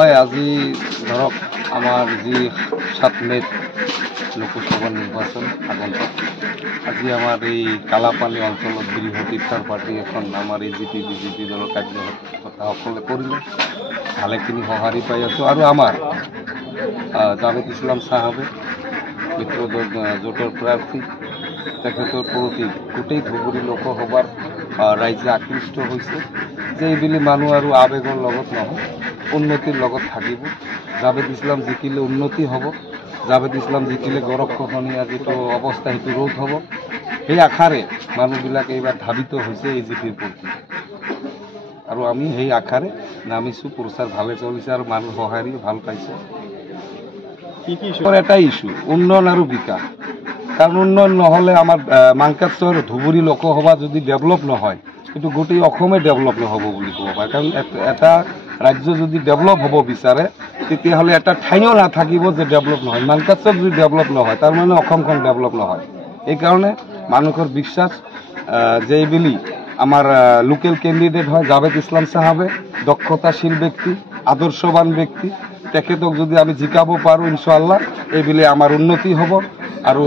হয় আজি ধৰক আমাৰ যি 7 মে'ত লোকসভা নিৰ্বাচন আগন্তুক আজি আমাৰ এই কালাপানী অঞ্চলত বৃহৎ ইফতাৰ পাৰ্টি এখন আমাৰ AGP BJP দলৰ কাৰ্যকৰ্তাসকলে কৰিলে ভালেখিনি সঁহাৰি পাই আছোঁ আৰু আমাৰ জাভেদ ইছলাম চাহাবে জোটৰ প্ৰাৰ্থী তেখেতৰ প্ৰতি গোটেই ধুবুৰী লোকসভাৰ ৰাইজে আকৃষ্ট হৈছে যে এইবুলি মানুহ আৰু আৱেগৰ লগত নহয় উন্নতিৰ লগত থাকিব জাভেদ ইছলাম জিকিলে উন্নতি হ'ব জাভেদ ইছলাম জিকিলে গৰখহনীয়া যিটো অৱস্থা সেইটো ৰোধ হ'ব সেই আশাৰে মানুহবিলাক এইবাৰ ধাবিত হৈছে AGPৰ প্ৰতি আৰু আমি সেই আশাৰে নামিছোঁ প্ৰচাৰ ভালে চলিছে আৰু মানুহ সঁহাৰি ভাল পাইছে এটাই ইস্যু উন্নয়ন আৰু বিকাশ কাৰণ উন্নয়ন নহ'লে আমাৰ মানকাচৰ ধুবুৰী লোকসভা যদি ডেভেলপ নহয় কিন্তু গোটেই অসমে ডেভেলপ নহ'ব বুলি ক'ব পাৰে কাৰণ এটা ৰাজ্য যদি ডেভেলপ হ'ব বিচাৰে তেতিয়াহ'লে এটা ঠাইও নাথাকিব যে ডেভেলপ নহয় মানকাচৰ যদি ডেভেলপ নহয় তাৰমানে অসমখন ডেভেলপ নহয় এইকাৰণে মানুহৰ বিশ্বাস যে এইবুলি আমাৰ লোকেল কেণ্ডিডেট হয় জাভেদ ইছলাম চাহাবে দক্ষতাশীল ব্যক্তি আদৰ্শৱান ব্যক্তি তেখেতক যদি আমি জিকাব পাৰোঁ ইনশাআল্লাহ এইবুলি আমাৰ উন্নতি হ'ব আৰু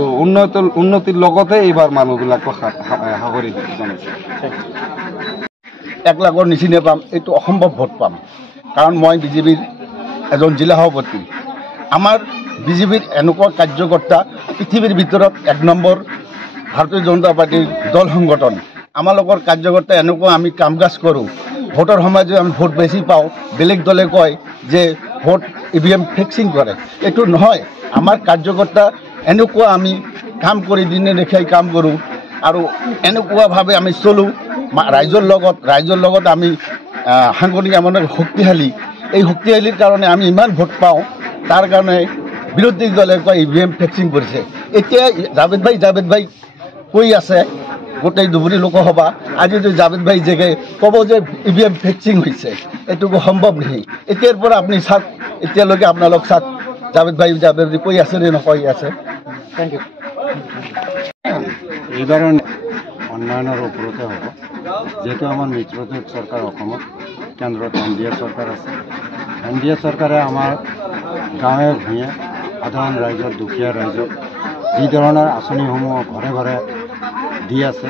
উন্নতিৰ লগতে এইবাৰ মানুহবিলাকক সাগৰি জনাইছে 1 লাখৰ নিচিনা পাম এইটো অসম্ভৱ ভোট পাম কাৰণ মই বিজেপিৰ এজন জিলা সভাপতি আমাৰ বিজেপিৰ এনেকুৱা কাৰ্যকৰ্তা পৃথিৱীৰ ভিতৰত 1 নম্বৰ ভাৰতীয় জনতা পাৰ্টিৰ দল সংগঠন আমালোকৰ কাৰ্যকৰ্তা এনেকুৱা আমি কাম কাজ কৰোঁ ভোটৰ সময়ত যদি আমি ভোট বেছি পাওঁ বেলেগ দলে কয় যে ভোট EVM ফিক্সিং কৰে এইটো নহয় আমাৰ কাৰ্যকৰ্তা এনেকুৱা আমি কাম কৰি দিনে দেখাই কাম কৰোঁ আৰু এনেকুৱাভাৱে আমি চলোঁ ৰাইজৰ লগত আমি সাংগঠনিক আমাৰ শক্তিশালী এই শক্তিশালীৰ কাৰণে আমি ইমান ভোট পাওঁ তাৰ কাৰণে বিৰোধী দলে কয় EVM ফিক্সিং কৰিছে এতিয়া জাভেদ ভাই কৈ আছে গোটেই ধুবুৰী লোকসভা আজি যদি জাভেদ ভাই জেগে ক'ব যে EVM ফিক্সিং হৈছে এইটো সম্ভৱ নহয় এতিয়াৰ পৰা আপুনি চাওক এতিয়ালৈকে আপোনালোক চাওক জাভেদ ভাই কৈ আছে নে নকৈ আছে থেংক ইউ এইবাৰ উন্নয়নৰ ওপৰতে হ'ব যেহেতু আমাৰ মিত্ৰজোঁট চৰকাৰ অসমত কেন্দ্ৰত NDA চৰকাৰ আছে NDA চৰকাৰে আমাৰ গাঁৱে ভূঞে সাধাৰণ ৰাইজক দুখীয়া ৰাইজক যি ধৰণৰ আঁচনিসমূহ ঘৰে ঘৰে দি আছে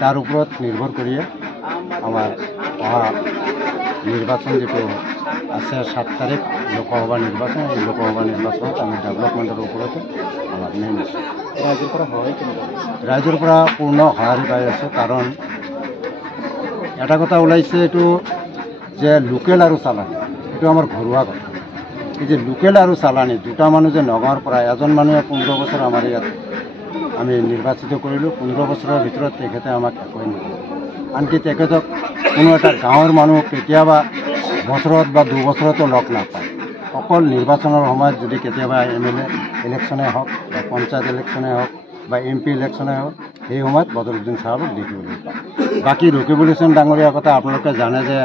তাৰ ওপৰত নিৰ্ভৰ কৰিয়ে আমাৰ অহা নিৰ্বাচন যিটো আছে 7 তাৰিখ লোকসভা নিৰ্বাচন এই লোকসভা নিৰ্বাচনত আমি ডেভেলপমেণ্টৰ ওপৰতে আমাৰ মেইন আছে ৰাইজৰ পৰা পূৰ্ণ সঁহাৰি পাই আছোঁ কাৰণ এটা কথা ওলাইছে এইটো যে লোকেল আৰু চালানী এইটো আমাৰ ঘৰুৱা কথা এই যে লোকেল আৰু চালানী দুটা মানুহ যে নগাঁৱৰ পৰা এজন মানুহে 15 বছৰ আমাৰ ইয়াত আমি নিৰ্বাচিত কৰিলোঁ 15 বছৰৰ ভিতৰত তেখেতে আমাক একোৱে নকৰে আনকি তেখেতক কোনো এটা গাঁৱৰ মানুহ কেতিয়াবা বছৰত বা 2 বছৰতো লগ নাপায় অকল নিৰ্বাচনৰ সময়ত যদি কেতিয়াবা MLA ইলেকশ্যনে হওক বা পঞ্চায়ত ইলেকশ্যনে হওক বা MP ইলেকশ্যনে হওক সেই সময়ত বদৰুদ্দিন চাহাবক দেখিবলৈ পায় বাকী ৰকিবুল হুছেইন ডাঙৰীয়াৰ কথা আপোনালোকে জানে যে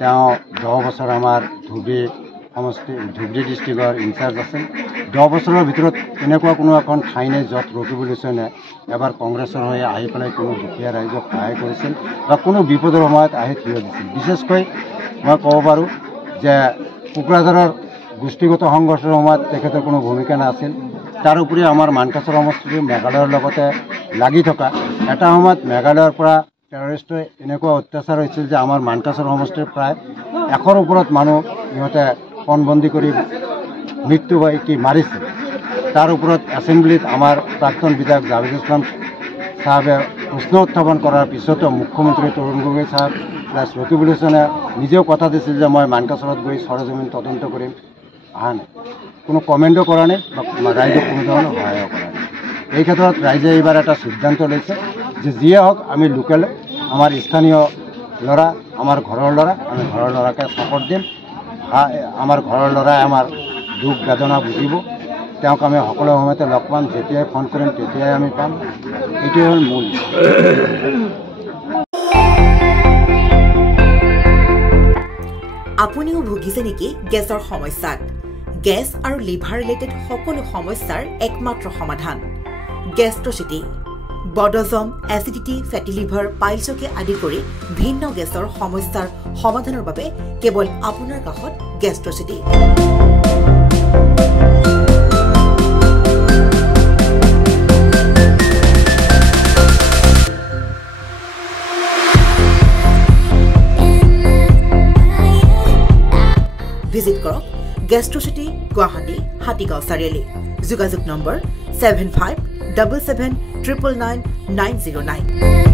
তেওঁ 10 বছৰ আমাৰ ধুবুৰী ডিষ্ট্ৰিক্টৰ ইনচাৰ্জ আছিল 10 বছৰৰ ভিতৰত এনেকুৱা কোনো এখন ঠাই নাই য'ত ৰকিবুল হুছেইনে এবাৰ কংগ্ৰেছৰ হৈ আহি পেলাই কোনো দুখীয়া ৰাইজক সহায় কৰিছিল বা কোনো বিপদৰ সময়ত আহি থিয় দিছিল বিশেষকৈ মই ক'ব পাৰোঁ যে কোকৰাঝাৰৰ গোষ্ঠীগত সংঘৰ্ষৰ সময়ত তেখেতৰ কোনো ভূমিকা নাছিল তাৰ উপৰি আমাৰ মানকাচৰ সমষ্টিটো মেঘালয়ৰ লগতে লাগি থকা এটা সময়ত মেঘালয়ৰ পৰা টেৰৰিষ্টে এনেকুৱা অত্যাচাৰ হৈছিল যে আমাৰ মানকাচৰ সমষ্টিৰ প্ৰায় 100ৰ ওপৰত মানুহ ইহঁতে পণবন্দী কৰি মৃত্যু মাৰিছিল তাৰ ওপৰত এছেম্বলিত আমাৰ প্ৰাক্তন বিধায়ক জাভেদ ইছলাম চাহাবে প্ৰশ্ন উত্থাপন কৰাৰ পিছতো মুখ্যমন্ত্ৰী তৰুণ গগৈ চাহাব প্লাছ ৰকিবুল হুছেইনে নিজেও কথা দিছিল যে মই মানকাচৰত গৈ সৰজমিন তদন্ত কৰিম অহা নাই কোনো কমেণ্টো কৰা নাই বা ৰাইজক কোনো ধৰণৰ সহায় কৰা নাই এই ক্ষেত্ৰত ৰাইজে এইবাৰ এটা সিদ্ধান্ত লৈছে যে যিয়ে হওক আমি লোকেল আমাৰ স্থানীয় ল'ৰা আমাৰ ঘৰৰ ল'ৰা আমি ঘৰৰ ল'ৰাকে ছাপৰ্ট দিম আমাৰ ঘৰৰ ল'ৰাই আমাৰ দুখ বেদনা বুজিব তেওঁক আমি সকলো সময়তে লগ পাম যেতিয়াই ফোন কৰিম তেতিয়াই আমি পাম এইটোৱে হ'ল মূল আপুনিও ভুগিছে নেকি গেছৰ সমস্যাত গেছ আৰু লিভাৰ ৰিলেটেড সকলো সমস্যাৰ একমাত্ৰ সমাধান গেষ্ট্ৰচিটি বডজম, এচিডিটি, ফেটি লিভাৰ, পাইলছকে আদি কৰি ভিন্ন গেছৰ সমস্যাৰ সমাধানৰ বাবে কেৱল আপোনাৰ কাষত গেষ্ট্ৰচিটি। ভিজিট কৰক গেষ্ট্ৰচিটি, গুৱাহাটী, হাতীগাঁও চাৰিআলি। যোগাযোগ নম্বৰ 7577999909।